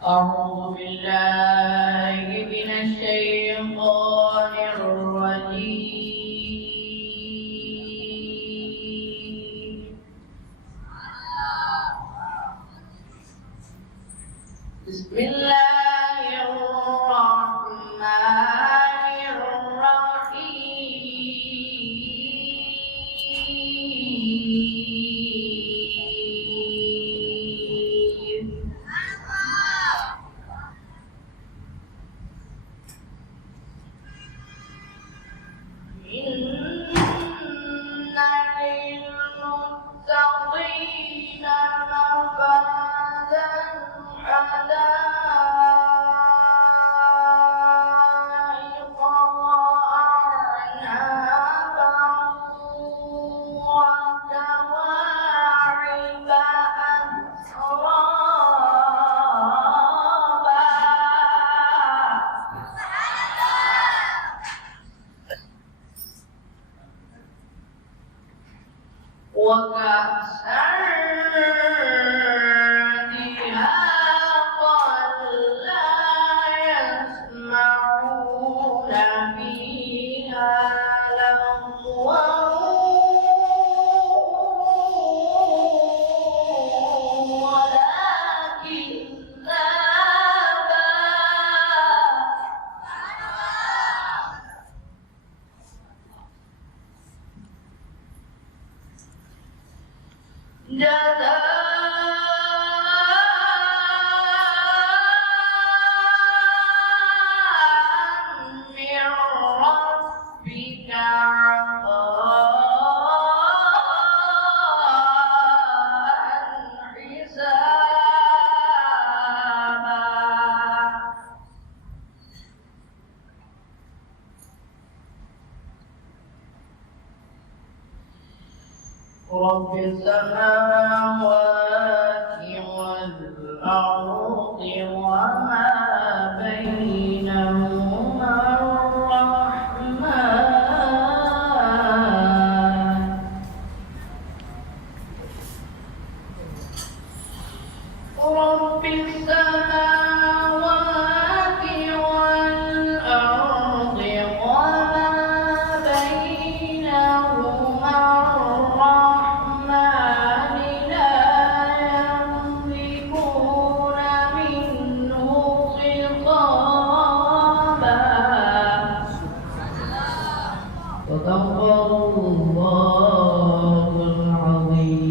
أعوذ بالله من الشيطان الرجيم. بسم الله الرحمن الرحيم. إن للمتقين مفازا حدائق وأعنابا وكواعب أترابا وكأسا دهاقا لا يسمعون فيها لغوا ولا كذابا جزاء من ربك عطاء حسابا. رب السماوات والأرض وما بينهما الرحمن. رب السماوات والأرض وما بينهما الرحمن لا يملكون منه خطابا. صدق الله العظيم.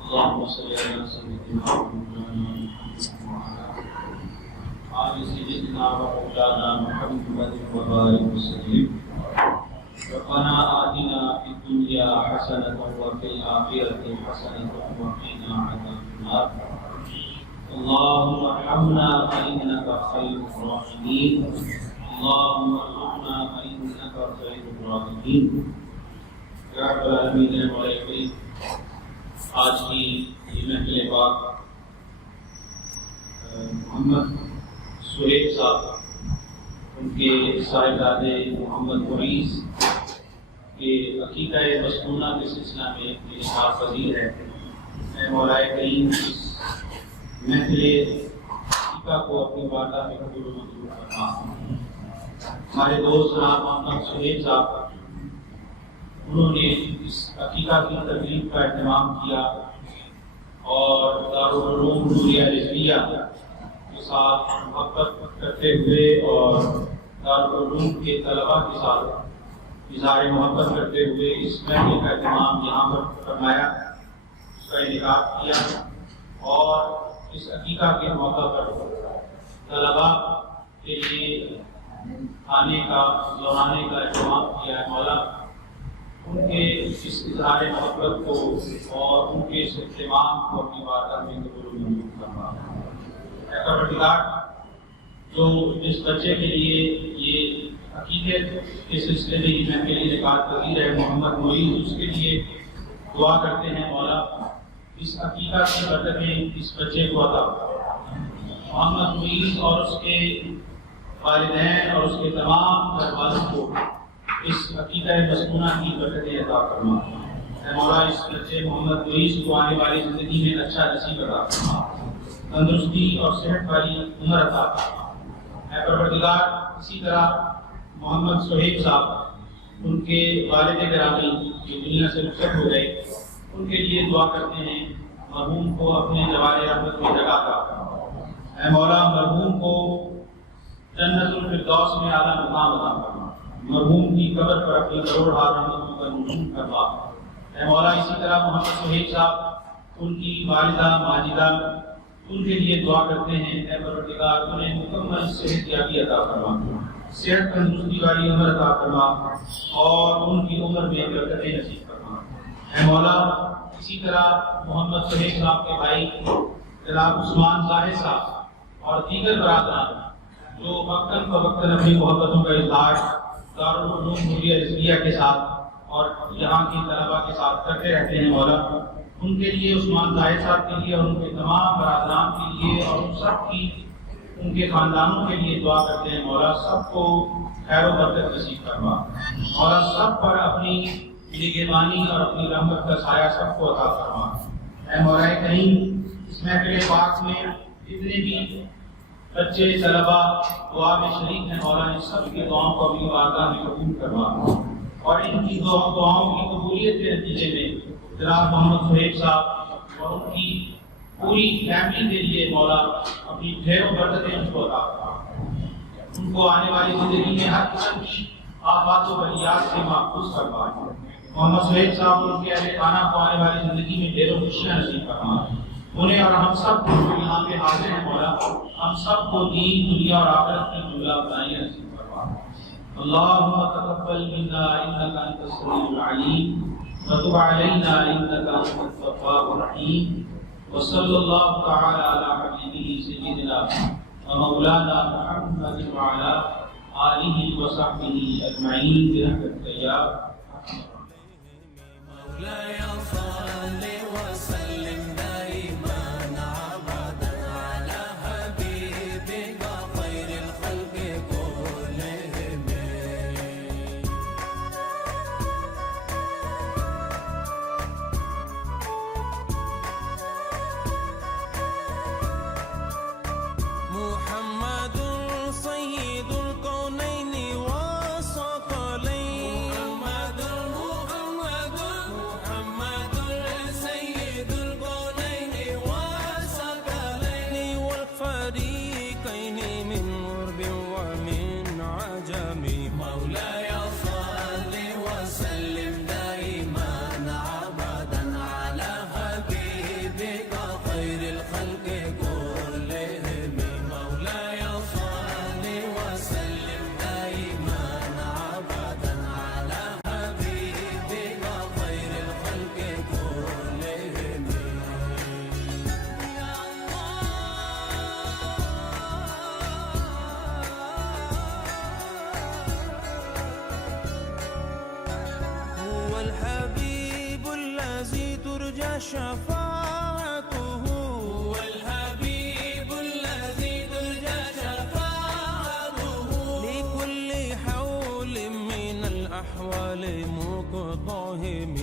اللهم صل على سيدنا محمد سيدنا ومولانا محمد وبارك وسلم. ربنا آتنا في الدنيا حسنة حسنة وفي الآخرة حسنة وقنا عذاب النار اللهم ارحمنا فإنك خير الراحمين اللهم ارحمنا فإنك خير الراحمين یا رب العالمین مولا کریم آج کی یہ محفل پاک محمد سہیب صاحب ان کے صاحبزادے محمد معیز کے عقیقہ مسنونہ کے سلسلہ میں انعقاد پذیر ہے. میں مولا کریم اس محفل عقیقہ کو اپنی بارگاہ میں قبول و منظور فرما. ہمارے دوست جناب محمد سہیب صاحب انہوں نے اس عقیقہ کی تقریب کا اہتمام کیا اور دارالعلوم نوریہ رضویہ کے ساتھ محبت کرتے ہوئے اور دارالعلوم کے طلباء کے ساتھ اظہار محبت کرتے ہوئے اس محفل کا اہتمام یہاں پر فرمایا, اس کا انعقاد کیا اور اس عقیقہ کے موقع پر طلباء کے لیے کھانے کا دہرانے کا اہتمام کیا ہے. مولا ان کے اس اظہار محبت کو اور ان کے اس اہتمام کو اپنی بارگاہ میں قبول و منظور فرما. اے پروردگار, جو جس بچے کے لیے یہ عقیدت کے سلسلے میں یہ محفل انعقاد پذیر ہے محمد معیز, اس کے لیے دعا کرتے ہیں مولا اس عقیقہ کی برکتیں اس بچے کو عطا فرما. محمد معیز اور اس کے والدین اور اس کے تمام گھر والوں کو اس عقیقہ مسنونہ کی برکتیں عطا فرما. اے مولا اس بچے محمد معیز کو آنے والی زندگی میں اچھا نصیب عطا فرما, تندرستی اور صحت والی عمر عطا فرما. اے پروردگار, اسی طرح محمد سہیب صاحب ان کے والد گرامی جو دنیا سے رخصت ہو گئے, ان کے لیے دعا کرتے ہیں مرحوم کو اپنے جوار رحمت میں جگہ عطا فرما. اے مولا مرحوم کو جنت الفردوس میں اعلیٰ مقام عطا فرما. مرحوم کی قبر پر اپنی کروڑ ہار رحمتوں کا نزول فرما. اے مولا اسی طرح محمد سہیب صاحب ان کی والدہ ماجدہ ان کے لیے دعا کرتے ہیں اے پروردگار انہیں مکمل صحت یابی عطا فرما, صحت تندرستی والی عمر عطا فرما اور ان کی عمر میں برکتیں نصیب فرما. اے مولا اسی طرح محمد سہیب صاحب کے بھائی جناب عثمان ظاہر صاحب اور دیگر برادران جو وقتاً فوقتاً اپنی محبتوں کا اظہار دارالعلوم نوریہ رضویہ کے ساتھ اور یہاں کی طلباء کے ساتھ کرتے رہتے ہیں, مولا ان کے لیے عثمان ظاہر صاحب کے لیے اور ان کے تمام برادران کے لیے اور ان سب کی ان کے خاندانوں کے لیے دعا کرتے ہیں. مولا سب کو خیر و برکت نصیب فرما. مولا سب پر اپنی نگہبانی اور اپنی رحمت کا سایہ سب کو عطا فرما. اے مولا کریم, اس محفل پاک میں جتنے بھی بچے طلباء دعا میں شریک ہیں مولا ان سب کی دعاؤں کو اپنی بارگاہ میں قبول کروا اور ان کی دعاؤں کی قبولیت کے نتیجے میں جناب محمد سہیب صاحب اور ان کی پوری فیملی کے لیے مولا اپنی ڈھیر و برکتیں ان کو عطا فرما. ان کو آنے والی زندگی میں ہر قسم کی آفات و بلیات سے محفوظ فرما. محمد سہیب صاحب اور ان کے اہل خانہ کو آنے والی زندگی میں ڈھیر و خوشیاں نصیب فرما. انہیں اور ہم سب کو جو یہاں پہ حاضر ہیں مولا ہم سب کو دین دنیا اور آخرت کی جملہ بنائیاں نصیب فرما. اللهم تقبل منا انك انت السميع العليم وتب علينا انك انت التواب الرحيم وصلى الله تعالى على حبيبه سيدنا ومولانا محمد وعلى اله وصحبه اجمعين برحمتك يا مولاي صل وسلم دائما ابدا على حبيبك خير الخلق كلهم. محمد سيد الكونين والثقلين شفاعته هو الحبيب الذي ترجى شفاعته لكل حول من الأحوال مقتهم